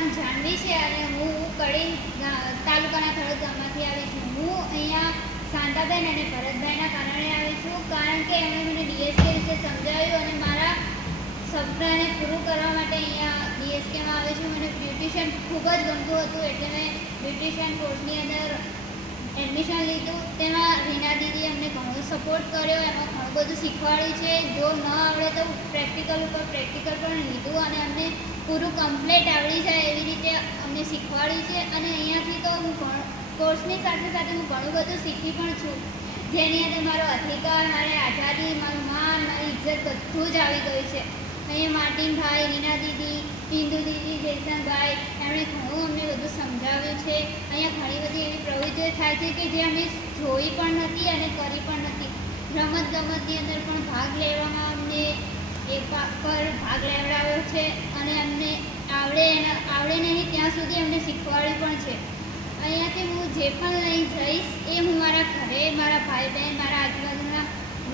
નામ જાનવી છે અને હું કડી તાલુકાના થળદ ગામમાંથી આવી છું. હું અહીંયા શાંતાબેન અને ભરતભાઈના કારણે આવી છું, કારણ કે એમણે મને ડીએસકે વિશે સમજાવ્યું અને મારા સપનાને પૂરું કરવા માટે અહીંયા ડીએસકેમાં આવી છું. મને બ્યુટિશિયન ખૂબ જ ગમતું હતું, એટલે મેં બ્યુટિશિયન કોર્સની અંદર એડમિશન લીધું. તેમાં રીના દીદી અમને ઘણો સપોર્ટ કર્યો, એમાં ઘણું બધું શીખવાડ્યું છે. જો ન આવડે તો પ્રેક્ટિકલ ઉપર પ્રેક્ટિકલ પણ લીધું અને અમને પૂરું કમ્પ્લીટ આવડી જાય એવી રીતે અમને શીખવાડ્યું છે. અને અહીંયાથી તો હું કોર્સની સાથે સાથે હું ઘણું બધું શીખી પણ છું, જેની અંદર મારો અધિકાર, મારી આઝાદી, મારું માન, મારી ઇજ્જત બધું જ આવી ગયું છે. અહીંયા માર્ટિનભાઈ, રીના દીદી, પિંદુ દીદી, જયસનભાઈ એમણે ઘણું અમને બધું સમજાવ્યું છે. અહીંયા ઘણી બધી એવી પ્રવૃત્તિઓ થાય છે કે જે અમે જોઈ પણ નથી અને કરી પણ નથી. રમતગમતની અંદર પણ ભાગ લેવામાં અમને પર ભાગ લેવડાવ્યો છે અને અમને આવડે નહીં ત્યાં સુધી અમને શીખવાડ્યું પણ છે. અહીંયાથી હું જે પણ લઈ જઈશ એ હું મારા ઘરે, મારા ભાઈ બહેન, મારા આજુબાજુના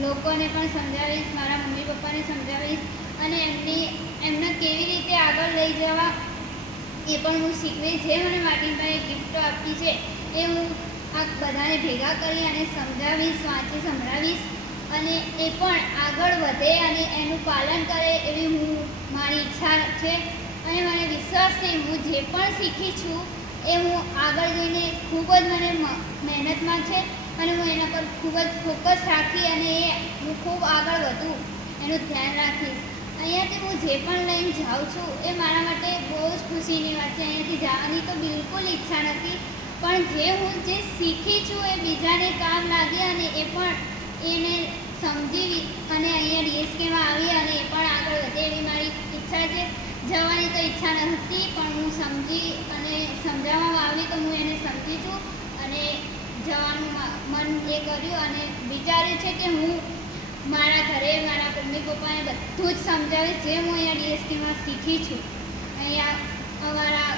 લોકોને પણ સમજાવીશ, મારા મમ્મી પપ્પાને સમજાવીશ અને એમને કેવી રીતે આગળ લઈ જવા એ પણ હું શીખવીશ. જે મને માર્ટિનભાઈએ ગિફ્ટો આપી છે એ હું આ બધાને ભેગા કરી અને સમજાવીશ, વાંચી સંભળાવીશ અને એ પણ આગળ વધે અને એનું પાલન કરે એવી મારી ઈચ્છા છે. અને મને વિશ્વાસ છે હું જે પણ શીખી છું એ હું આગળ જઈને ખૂબ જ મને મહેનતમાં છે અને હું એના પર ખૂબ જ ફોકસ રાખી અને હું ખૂબ આગળ વધું એનું ધ્યાન રાખીશ. અહીંયાથી હું જે પણ લઈને જાઉં છું એ મારા માટે બહુ જ ખુશીની વાત છે. અહીંયાથી જવાની તો બિલકુલ ઈચ્છા નથી, પણ હું જે શીખી છું એ બીજાને કામ લાગી અને એ પણ એને સમજી અને અહીંયા ડીએસકેમાં આવી અને એ પણ આગળ વધે એવી મારી ઈચ્છા છે. જવાની તો ઈચ્છા નથી, પણ હું સમજી અને સમજાવવામાં આવી તો હું એને સમજી છું અને જવાનું મન એ કર્યું અને વિચાર્યું છે કે હું મારા ઘરે મારા મમ્મી પપ્પાને બધું જ સમજાવીશ જે હું અહીંયા ડીએસકેમાં શીખી છું. અહીંયા અમારા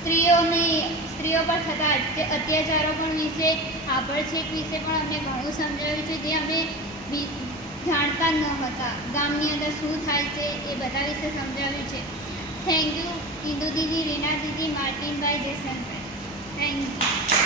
સ્ત્રીઓ પર થતા અત્યાચારો પણ વિશે, આભડછેટ વિશે પણ અમને ઘણું સમજાવ્યું છે, જે અમે જાણતા જ ન હતા. ગામની અંદર શું થાય છે એ બધા વિશે સમજાવ્યું છે. થેન્ક યુ પિંદુ દીદી, રીના દીદી, માર્ટિનભાઈ, જયસનભાઈ. Thank you.